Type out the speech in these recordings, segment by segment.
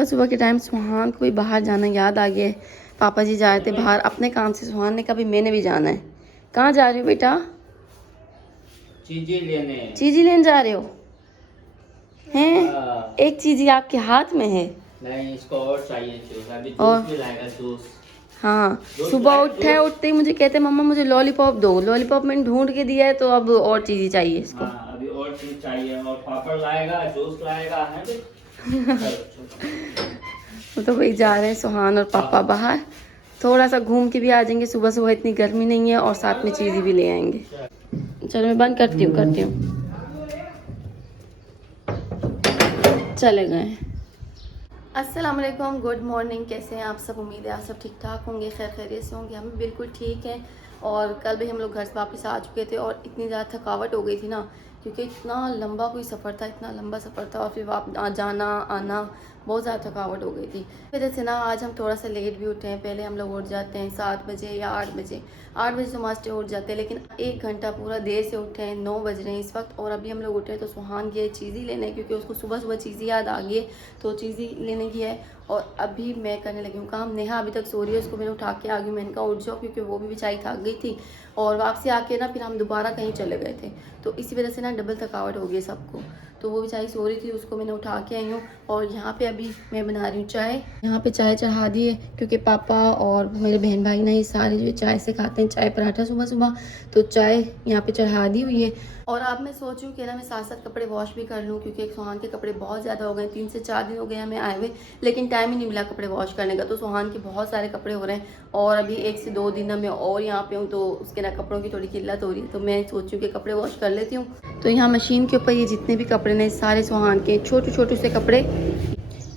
सुबह सुबह के टाइम सुहान को भी बाहर जाना याद आ गया है। पापा जी जा रहे थे बाहर अपने काम से, सुहान ने कहा भी मैंने भी जाना है। कहाँ जा रहे हो बेटा? चीज़ी लेने जा रहे हो हैं? एक चीज़ी आपके हाथ में है। नहीं, इसको और चाहिए जूस। अभी और जूस भी लाएगा जूस। हाँ, सुबह उठते ही मुझे कहते मम्मा मुझे लॉलीपॉप दो। लॉलीपॉप मैंने ढूंढ के दिया है, तो अब और चीज़ चाहिए इसको। हाँ, अभी और चीज चाहिए और पापड़ लाएगा, जूस लाएगा है भी। वो तो वही जा रहे हैं सुहान और पापा बाहर। थोड़ा सा घूम के भी आ जाएंगे, सुबह सुबह इतनी गर्मी नहीं है, और साथ में चीज़ें भी ले आएंगे। चलो मैं बंद करती हूँ। चले गए। अस्सलाम वालेकुम, गुड मॉर्निंग। कैसे हैं आप सब? उम्मीद है आप सब ठीक ठाक होंगे, खैर खैरियत से होंगे। हम बिल्कुल ठीक हैं। और कल भी हम लोग घर से वापस आ चुके थे और इतनी ज़्यादा थकावट हो गई थी ना, क्योंकि इतना लंबा कोई सफ़र था, इतना लंबा सफ़र था, और फिर जाना आना बहुत ज़्यादा थकावट हो गई थी। वजह से ना आज हम थोड़ा सा लेट भी उठे हैं। पहले हम लोग उठ जाते हैं 7 बजे या 8 बजे। 8 बजे तो मस्ट उठ जाते हैं, लेकिन 1 घंटा पूरा देर से उठे हैं। 9 बज रहे हैं इस वक्त, और अभी हम लोग उठे हैं तो सुहान गए चीज़ी लेने, क्योंकि उसको सुबह सुबह चीज़ी याद आ गई है, तो चीज़ी लेने की है। और अभी मैं करने लगी हूँ काम। नेहा अभी तक सो रही है, उसको मैंने उठा के आ गई। मैंने कहा उठ जाओ, क्योंकि वो भी बेचारी थक गई थी। और वापसी आके ना फिर हम दोबारा कहीं चले गए थे, तो इसी वजह से ना डबल थकावट हो गई सबको। तो वो बेचारी सो रही थी, उसको मैंने उठा के आई हूँ। और यहाँ पे अभी मैं बना रही हूँ चाय। यहाँ पे चाय चढ़ा दी है, क्योंकि पापा और मेरे बहन भाई ना ये सारे जो चाय से खाते हैं, चाय पराठा सुबह सुबह, तो चाय यहाँ पे चढ़ा दी हुई है। और अब मैं सोच रही हूँ कि ना मैं साथ साथ कपड़े वॉश भी कर लूँ, क्योंकि सुहान के कपड़े बहुत ज़्यादा हो गए। 3 से 4 दिन हो गए हमें आए हुए, लेकिन टाइम ही नहीं मिला कपड़े वॉश करने का। तो सुहान के बहुत सारे कपड़े हो रहे हैं, और अभी 1 से 2 दिन मैं और यहाँ पे हूँ, तो उसके ना कपड़ों की थोड़ी किल्लत हो रही है। तो मैं सोच रही हूँ कि कपड़े वॉश कर लेती हूँ। तो यहाँ मशीन के ऊपर ये जितने भी कपड़े ने, सारे सुहान के छोटे छोटे से कपड़े,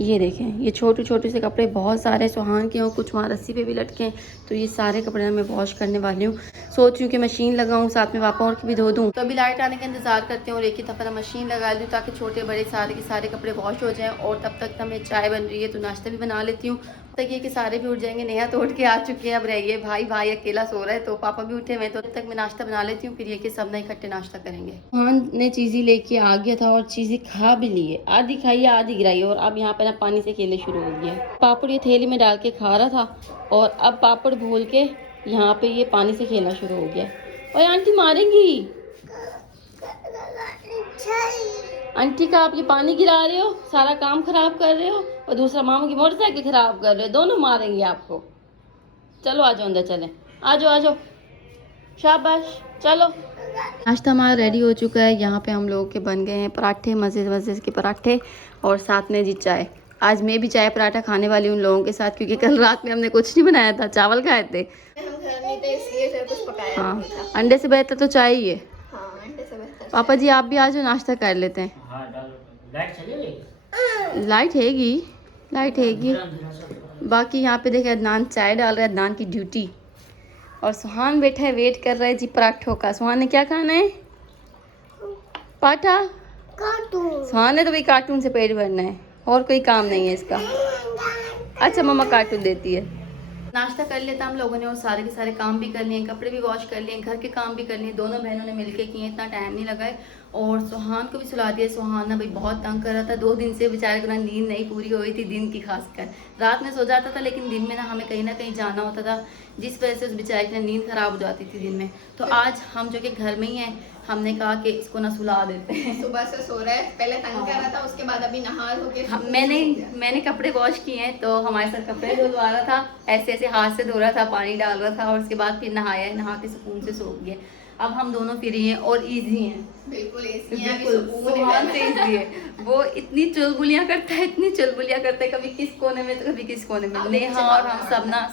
ये देखें, ये छोटे छोटे से कपड़े बहुत सारे सुहान के, और कुछ वहाँ रस्सी पे भी लटके हैं। तो ये सारे कपड़े मैं वॉश करने वाली हूँ। सोच रही हूँ कि मशीन लगाऊँ, साथ में पापा और के भी धो दूँ। तो अभी लाइट आने का इंतजार करते हैं और एक ही दफ़ा मशीन लगा दूँ, ताकि छोटे बड़े सारे के सारे कपड़े वॉश हो जाएँ। और तब तक हमें चाय बन रही है, तो नाश्ता भी बना लेती हूँ। तक ये कि सारे भी उठ जाएंगे। नेहा तो उठ के आ चुके हैं, अब रह गए भाई अकेला सो रहा है, तो पापा भी उठे हुए। तो तब तक मैं नाश्ता बना लेती हूँ, फिर ये कि सब ना इकट्ठे नाश्ता करेंगे। सुहान ने चीज़ी लेके आ गया था और चीज़ी खा भी ली है, आधी खाई है आधी गिराई, और अब यहाँ पे ना पानी से खेलने शुरू हो गया। पापड़ ये थैली में डाल के खा रहा था, और अब पापड़ भूल के यहाँ पे ये पानी से खेलना शुरू हो गया। और आंटी मारेंगी, आंटी का आप ये पानी गिरा रहे हो, सारा काम खराब कर रहे हो, और दूसरा मामा की मोटरसाइकिल खराब कर रहे हो, दोनों मारेंगे आपको। चलो आ जाओ अंदर, चले आ जाओ, शाबाश। चलो नाश्ता हमारा रेडी हो चुका है। यहाँ पे हम लोगों के बन गए हैं पराठे, मज़े के पराठे, और साथ में जी चाय। आज मैं भी चाय पराठा खाने वाली हूँ उन लोगों के साथ, क्योंकि कल रात में हमने कुछ नहीं बनाया था, चावल खाए थे। हाँ, अंडे से बेहतर तो चाय ही है। पापा जी आप भी आ जाओ, नाश्ता कर लेते हैं। लाइट हैगी। बाकी यहाँ पे देखे अदनान चाय डाल रहा है, अदनान की ड्यूटी। और सुहान बैठा है, वेट कर रहा है जी पराठों का। सुहान ने क्या खाना है? पराठा। सुहान ने तो भाई कार्टून से पेट भरना है, और कोई काम नहीं है इसका। अच्छा मम्मा कार्टून देती है। नाश्ता कर लिया था हम लोगों ने, और सारे के सारे काम भी कर लिए, कपड़े भी वॉश कर लिए, घर के काम भी कर लिए। दोनों बहनों ने मिलके किए, इतना टाइम नहीं लगा है। और सुहान को भी सुला दिया। सुहान ना भाई बहुत तंग कर रहा था, 2 दिन से बेचारे को ना नींद नहीं पूरी हुई थी, दिन की खासकर। रात में सो जाता था, लेकिन दिन में ना हमें कहीं ना कहीं जाना होता था, जिस वजह से उस बेचारे की नींद खराब हो जाती थी दिन में। तो आज हम जो कि घर में ही हैं, हमने कहा कि इसको ना सुला देते हैं। सुबह से सो रहा है, पहले तंग कर रहा था, उसके बाद अभी नहा धो के मैंने कपड़े वॉश किए हैं, तो हमारे साथ कपड़े धुलवा रहा था, ऐसे हाथ से धो रहा था, पानी डाल रहा था, और उसके बाद फिर नहाया है, नहा के सुकून से सो गया। अब हम दोनों फ्री हैं और इजी हैं, बिल्कुल इजी है। वो इतनी चुलबुलियाँ करता है, कभी किस कोने में तो कभी किस कोने में। नेहा और हम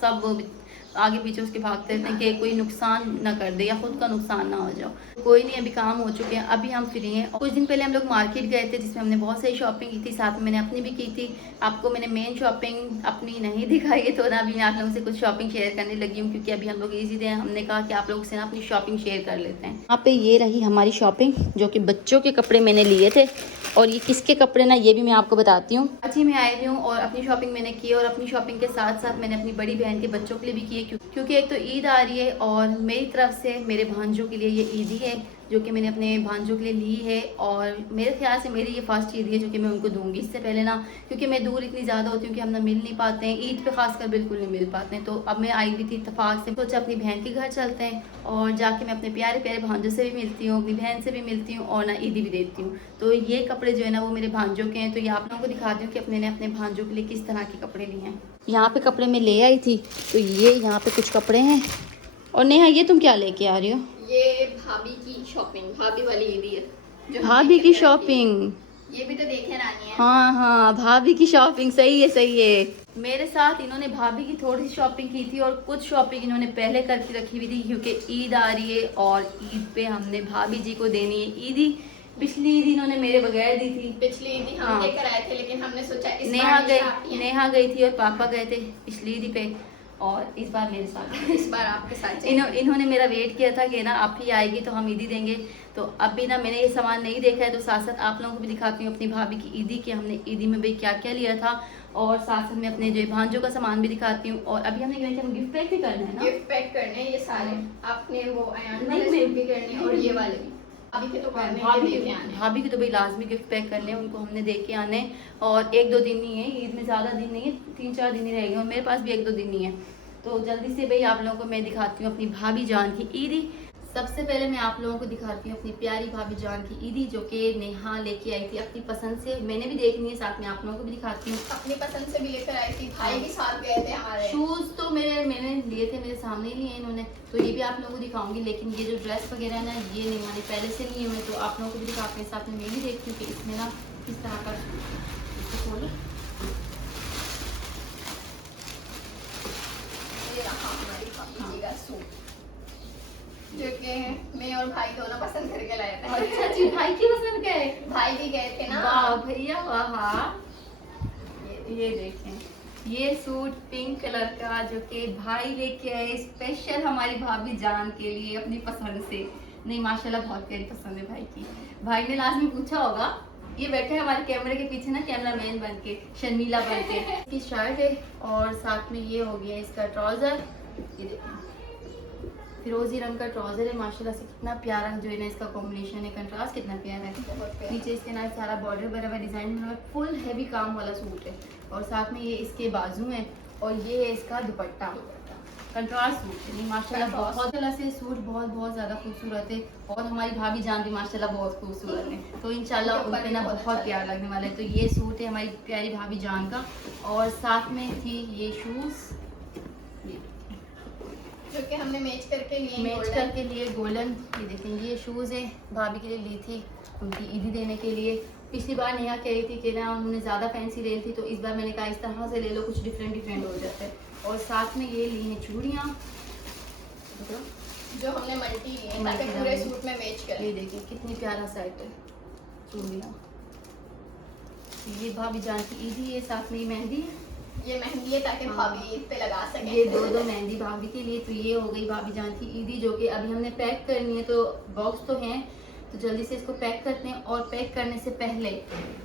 सब आगे पीछे उसके भागते रहते हैं कि कोई नुकसान ना कर दे या खुद का नुकसान ना हो जाओ। कोई नहीं, अभी काम हो चुके हैं, अभी हम फ्री हैं। कुछ दिन पहले हम लोग मार्केट गए थे, जिसमें हमने बहुत सारी शॉपिंग की थी, साथ में मैंने अपनी भी की थी। आपको मैंने मेन शॉपिंग अपनी नहीं दिखाई है, तो ना अभी मैं आप लोगों से कुछ शॉपिंग शेयर करने लगी हूँ, क्योंकि अभी हम लोग इजी थे। हमने कहा कि आप लोगों से ना अपनी शॉपिंग शेयर कर लेते हैं। यहाँ पे ये रही हमारी शॉपिंग, जो कि बच्चों के कपड़े मैंने लिए थे, और ये किसके कपड़े ना ये भी मैं आपको बताती हूँ। अच्छी मैं आई हुई हूँ और अपनी शॉपिंग मैंने की, और अपनी शॉपिंग के साथ साथ मैंने अपनी बड़ी बहन के बच्चों के लिए भी की है, क्योंकि एक तो ईद आ रही है, और मेरी तरफ से मेरे भांजों के लिए ये ईदी है। जो कि मैंने अपने भांजों के लिए ली है। और मेरे ख्याल से मेरी ये फर्स्ट ईद है जो कि मैं उनको दूंगी। इससे पहले ना, क्योंकि मैं दूर इतनी ज़्यादा होती हूँ कि हम ना मिल नहीं पाते हैं, ईद पे खासकर बिल्कुल नहीं मिल पाते हैं। तो अब मैं आई हुई थी इत्तेफाक से, सोचा अपनी बहन के घर चलते हैं और जाके मैं अपने प्यारे प्यारे भांजों से भी मिलती हूँ, अपनी बहन से भी मिलती हूँ और ना ईदी भी देती हूँ। तो ये कपड़े जो है ना वो मेरे भांजों के हैं। तो ये आप लोगों को दिखाती हूँ कि अपने ने अपने भांजों के लिए किस तरह के कपड़े लिए हैं। यहाँ पे कपड़े मैं ले आई थी, तो ये यहाँ पे कुछ कपड़े हैं। और नेहा ये तुम क्या लेके आ रही हो? ये भाभी की शॉपिंग, भाभी वाली ईदी है जो भाभी की शॉपिंग। ये भी तो देखे रानी है। हाँ हाँ, भाभी की शॉपिंग, सही है सही है। मेरे साथ इन्होंने भाभी की थोड़ी सी शॉपिंग की थी और कुछ शॉपिंग इन्होंने पहले करके रखी हुई थी, क्योंकि ईद आ रही है और ईद पे हमने भाभी जी को देनी है ईदी। पिछली ईद इन्होंने मेरे बगैर दी थी। पिछली ईदी हम हाँ। लेकर आए थे, लेकिन हमने सोचा इस नेहा गई थी और पापा गए थे पिछली ईद पे, और इस बार मेरे साथ इस बार आपके साथ इन्होंने मेरा वेट किया था कि ना आप ही आएगी तो हम ईदी देंगे। तो अभी ना मैंने ये सामान नहीं देखा है, तो साथ साथ आप लोगों को भी दिखाती हूँ अपनी भाभी की ईदी कि हमने ईदी में भाई क्या क्या लिया था, और साथ साथ मैं अपने जो भांजों का सामान भी दिखाती हूँ। और अभी हमने क्या हम गिफ्ट पैक भी करना है ना, गिफ्ट पैक करने हैं ये सारे। आपने वो अयान वाले नहीं, सूट भी करने हैं और ये वाले भी अभी के तो करने हैं, भाभी की तो भाई लाजमी गिफ्ट पैक करने हैं, उनको हमने दे के आने। और 1-2 दिन नहीं है, ईद में ज़्यादा दिन नहीं है, 3-4 दिन ही रहेंगे और मेरे पास भी 1-2 दिन नहीं है। तो जल्दी से भाई आप लोगों को मैं दिखाती हूँ अपनी भाभी जान की ईदी। सबसे पहले मैं आप लोगों को दिखाती हूँ अपनी प्यारी भाभी जान की ईदी, जो कि नेहा लेके आई थी अपनी पसंद से। मैंने भी देखनी है, साथ में आप लोगों को भी दिखाती हूँ। अपनी पसंद से भी लेकर आई थी, भाई भी साथ गए थे हमारे। शूज़ तो मैंने लिए थे, मेरे सामने ही लिए इन्होंने, तो ये भी आप लोगों को दिखाऊंगी। लेकिन ये जो ड्रेस वगैरह है ना, ये नहीं मैंने पहले से लिए हुए, तो आप लोगों को भी दिखाते हैं। साथ में मैं भी देखती हूँ कि इसमें ना किस तरह का खोलो। ये रहा हमारी भाभी जी का सूट, जो कि मैं और भाई दोनों पसंद करके लाए थे। अच्छा जी, भाई की पसंद का है? भाई भी गए थे ना। वाह भैया वाह। ये देखें, ये सूट पिंक कलर का जो कि भाई लेके आए स्पेशल हमारी भाभी जान के लिए अपनी पसंद से। नहीं माशाल्लाह बहुत प्यारी पसंद है भाई की। भाई ने लास्ट में पूछा होगा, ये बैठे हैं हमारे कैमरे के पीछे ना, कैमरामैन बन के, शर्मीला बन के। इसकी शर्ट है और साथ में ये हो गया इसका ट्राउजर। ये देखें फिरोजी रंग का ट्राउजर है, माशाल्लाह से कितना प्यारा जो है ना इसका कॉम्बिनेशन है, कंट्रास्ट कितना प्यारा है। बहुत प्यारा। नीचे इसके ना सारा बॉर्डर बराबर डिजाइन बना हुआ है, फुल हैवी काम वाला सूट है। और साथ में ये इसके बाजू हैं और ये है इसका दुपट्टा, कंट्रास्ट सूट है। माशाल्लाह बहुत तरह से सूट बहुत ज़्यादा खूबसूरत है। और हमारी भाभी जान भी माशाल्लाह बहुत खूबसूरत है, तो इंशाल्लाह उन पे ना बहुत प्यार लगने वाला है। तो ये सूट है हमारी प्यारी भाभी जान का। और साथ में थी ये शूज़, जो कि हमने मैच करके लिए गोल्डन। ये देखें ये शूज़ है, भाभी के लिए ली थी उनकी ईदी देने के लिए। पिछली बार नेहा कह रही थी कि ना उन्होंने ज़्यादा फैंसी ले ली थी, तो इस बार मैंने कहा इस तरह से ले लो, कुछ डिफरेंट हो जाता है। और साथ में ये ली हैं चूड़ियाँ, जो हमने मल्टी ली है ताकि पूरे सूट में मैच करें। ये देखिए कितनी प्यारा सेट है चूड़ियाँ। ये भाभी जान की ईदी है, साथ में ये मेहंदी है, ये मेहंदी है ताकि भाभी ईद पे लगा सके। ये दो मेहंदी भाभी के लिए। तो ये हो गई भाभी जान की ईदी, जो कि अभी हमने पैक करनी है। तो बॉक्स तो हैं, तो जल्दी से इसको पैक करते हैं। और पैक करने से पहले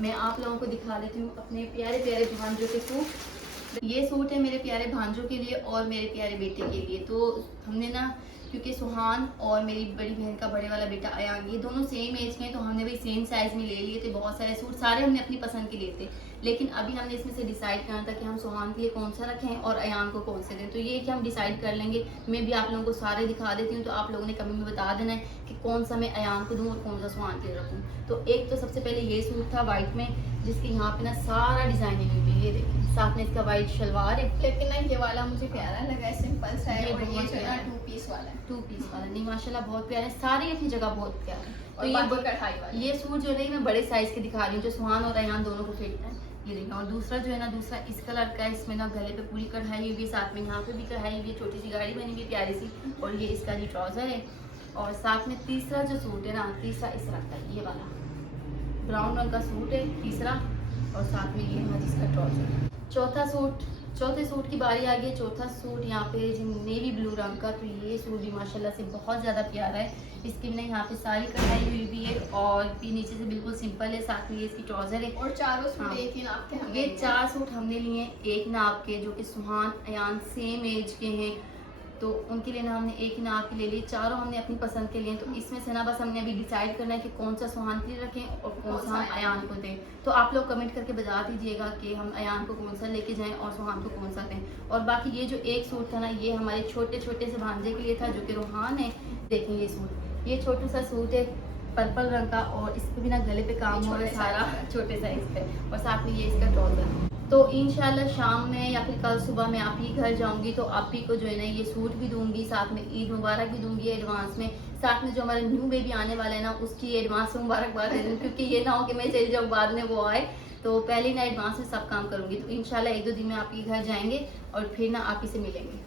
मैं आप लोगों को दिखा देती हूँ अपने प्यारे प्यारे भांजों के सूट। ये सूट है मेरे प्यारे भांजों के लिए और मेरे प्यारे बेटे के लिए। तो हमने ना, क्योंकि सुहान और मेरी बड़ी बहन का बड़े वाला बेटा अयान, ये दोनों सेम एज के हैं, तो हमने भाई सेम साइज़ में ले लिए थे बहुत सारे सूट। सारे हमने अपनी पसंद के लिए थे, लेकिन अभी हमने इसमें से डिसाइड करना था कि हम सुहान के लिए कौन सा रखें और अयान को कौन से दें। तो ये कि हम डिसाइड कर लेंगे। मैं भी आप लोगों को सारे दिखा देती हूँ, तो आप लोगों ने कमेंट में बता देना है कि कौन सा मैं अयान को दूँ और कौन सा सुहान के लिए रखूँ। तो एक तो सबसे पहले ये सूट था वाइट में, जिसके यहाँ पे ना सारा डिज़ाइनिंग हुई है, ये देखिए। साथ में इसका वाइट शलवार है, लेकिन ना ये वाला मुझे प्यारा लगा है, सिंपल सा है। ये और ये बहुत जो है प्यारा ना है। 2 पीस वाला है। 2 पीस वाला नहीं माशाल्लाह बहुत प्यारे, सारे अपनी जगह बहुत प्यारे हैं। और बाकी कढ़ाई वाला। ये सूट जो है मैं बड़े साइज के दिखा रही हूँ, जो सुहान और अयान दोनों को फिट है, ये देखना। और दूसरा जो है ना, दूसरा इस कलर का है, इसमें ना गले पे पूरी कढ़ाई हुई है, साथ में यहाँ पे भी कढ़ाई हुई है, छोटी सी गाड़ी बनी हुई है प्यारी सी। और ये इसका जी ट्राउजर है। और साथ में तीसरा जो सूट है ना, तीसरा इस रंग का, ये वाला ब्राउन रंग का सूट है तीसरा। और साथ में ये है जिसका ट्राउजर। चौथे सूट की बारी आ गई। चौथा सूट यहाँ पे नेवी ब्लू रंग का। तो ये सूट भी माशाल्लाह से बहुत ज़्यादा प्यारा है। इसकी भी ना यहाँ पे सारी कढ़ाई हुई भी है और भी नीचे से बिल्कुल सिंपल है। साथ में ये इसकी ट्राउजर है। और चारों सूट हाँ। एक ही नाप के हमने ये लिए। 4 सूट हमने लिए एक नाप के, जो कि सुहान अयान सेम एज के हैं। तो उनके लिए ना हमने एक ही नाप के ले ली, चारों हमने अपनी पसंद के लिए। तो इसमें से ना बस हमने अभी डिसाइड करना है कि कौन सा सुहान के लिए रखें और कौन सा हम अयान को दें। तो आप लोग कमेंट करके बता दीजिएगा कि हम अयान को कौन सा लेके जाएं और सुहान को कौन सा दें। और बाकी ये जो एक सूट था ना, ये हमारे छोटे छोटे से भांजे के लिए था जो कि रूहान है। देखें ये सूट, ये छोटा सा सूट है पर्पल रंग का, और इस पे भी ना गले पे काम हो रहा है सारा छोटे साइज पे, और साथ में ये इसका ट्राउजर। तो इंशाल्लाह शाम में या फिर कल सुबह मैं आप ही घर जाऊंगी तो आप ही को जो है ना ये सूट भी दूंगी, साथ में ईद मुबारक भी दूंगी एडवांस में। साथ में जो हमारा न्यू बेबी आने वाला है ना, उसकी एडवांस में मुबारकबाद दे दूँ, क्योंकि ये ना हो कि मैं चली जाऊँ बाद में वो आए। तो पहले ना एडवांस में सब काम करूंगी। तो इंशाल्लाह 1-2 दिन में आप ही घर जाएंगे और फिर ना आप ही से मिलेंगे।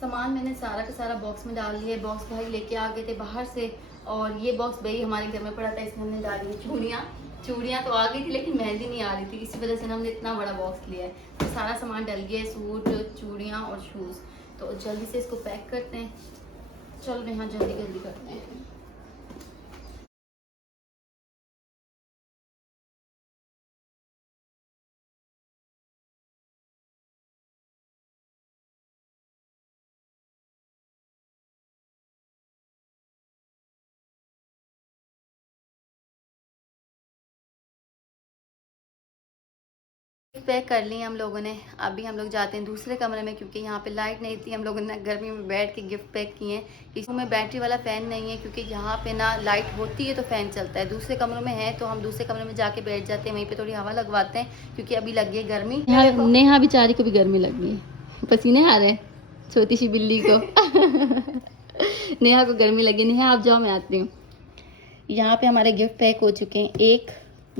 सामान मैंने सारा का सारा बॉक्स में डाल दिया है। बॉक्स भाई लेके आ गए थे बाहर से, और ये बॉक्स भाई हमारे घर में पड़ा था, इसमें हमने डाली चूड़ियाँ। चूड़ियाँ तो आ गई थी लेकिन मेहंदी नहीं आ रही थी, इसी वजह से ना हमने इतना बड़ा बॉक्स लिया है। तो सारा सामान डल गया है, सूट, चूड़ियाँ और शूज़। तो जल्दी से इसको पैक करते हैं। चल रहे हैं, जल्दी जल्दी करते हैं। पैक कर लिए हम लोगों ने। अभी हम लोग जाते हैं दूसरे कमरे में, क्योंकि यहाँ पे लाइट नहीं थी। हम लोगों ने गर्मी में बैठ के गिफ्ट पैक किए हैं। इसमें बैटरी वाला फ़ैन नहीं है, क्योंकि यहाँ पे ना लाइट होती है तो फ़ैन चलता है। दूसरे कमरों में है तो हम दूसरे कमरे में जाके बैठ जाते हैं, वहीं पे थोड़ी हवा लगवाते हैं, क्योंकि अभी लग गई गर्मी। नेहा बेचारी को भी गर्मी लग गई, पसीने आ रहे हैं छोटी सी बिल्ली को। नेहा को गर्मी लगी। नेहा आप जाओ, मैं आती हूँ। यहाँ पे हमारे गिफ्ट पैक हो चुके हैं, 1,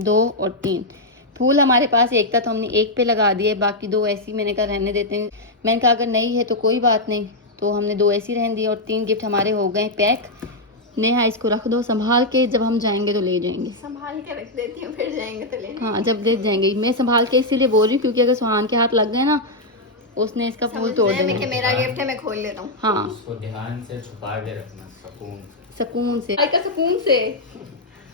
2 और 3। फूल हमारे पास एक था तो हमने एक पे लगा दिए, बाकी 2 ऐसी मैंने कहा रहने देते हैं। मैंने कहा अगर नहीं है तो कोई बात नहीं, तो हमने 2 ऐसी रहने दिए, और 3 गिफ्ट हमारे हो गए पैक। नेहा इसको रख दो संभाल के, जब हम जाएंगे तो ले जाएंगे। संभाल के रख देती हूँ, फिर जाएंगे तो ले। हाँ, जब ले जाएंगे। मैं संभाल के इसीलिए बोल रही हूँ क्योंकि अगर सुहान के हाथ लग गए ना, उसने इसका फूल तोड़ देना। मेरा गिफ्ट है, मैं खोल लेता हूँ। हाँ, उसको ध्यान से छुपा के रखना, सुकून से। सुकून से,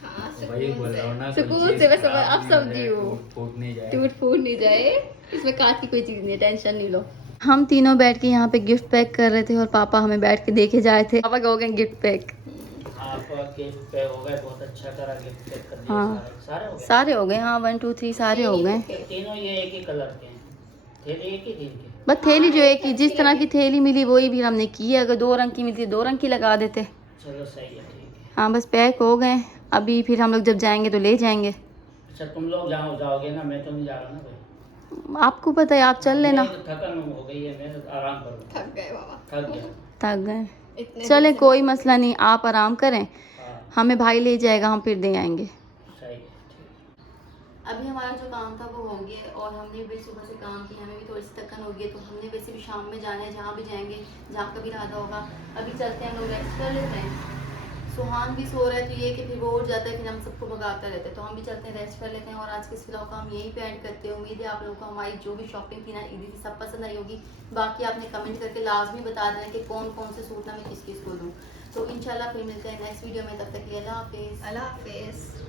हाँ, वही बोल रहा हूँ ना, सुकून से। बस अब समझी हो, फूट नहीं जाए। टूट फूट नहीं जाए। इसमें कांच की कोई चीज़ नहीं है, टेंशन नहीं लो। हम तीनों बैठ के यहाँ पे गिफ्ट पैक कर रहे थे, और पापा हमें बैठ के देखे जाए थे। पापा हो गए गिफ्ट पैक। आपका गिफ्ट पैक हो गया, बहुत अच्छा करा गिफ्ट पैक कर दिया। हाँ, सारे हो गए। सारे हो गए। हाँ, 1 2 3 सारे हो गए। तीनों ये एक ही कलर के हैं, थैली एक ही थी इनकी। बस थैली जो है कि जिस तरह की थैली मिली वही भी हमने की है। अगर 2 रंग की मिलती 2 रंग की लगा देते। चलो सही है, ठीक है। हाँ, बस पैक हो गए। अभी फिर हम लोग जब जाएंगे तो ले जाएंगे। अच्छा, तुम लोग जाओगे ना, मैं तो नहीं जा रहा ना भाई। आपको पता है, आप चल लेना। मेरी तो थकन हो गई है, मैं तो आराम करूँ। थक गए बाबा, थक गया। थक गए। इतने चले, दिन से- कोई मसला नहीं, आप आराम करें। हाँ, हमें भाई ले जाएगा, हम फिर दे आएंगे। सही है, ठीक। अभी हमारा जो काम था वो हो गया, और हमने भी सुबह से काम किया, हमें भी थोड़ी सी थकन हो गई। तो हमने वैसे भी शाम में जाना है, जहाँ भी जाएंगे, जहाँ का भी इरादा होगा। अभी चलते हैं, हम लोग रेस्ट कर लेते हैं। सुहान भी सो रहा है, तो ये कि फिर वो उठ जाता है, फिर हम सबको भगाता रहता है। तो हम भी चलते हैं, रेस्ट कर लेते हैं। और आज के इस व्लॉग को हम यहीं पे एंड करते हैं। उम्मीद है आप लोगों को हमारी जो भी शॉपिंग थी ना ईदी की, सब पसंद आई होगी। बाकी आपने कमेंट करके लाजमी बता देना कि कौन कौन से सूट ना मैं किस किस को दूँ। तो इंशाल्लाह फिर मिलते हैं नेक्स्ट वीडियो में, तब तक के लिए अल्लाह हाफिज़। अल्लाह हाफिज़।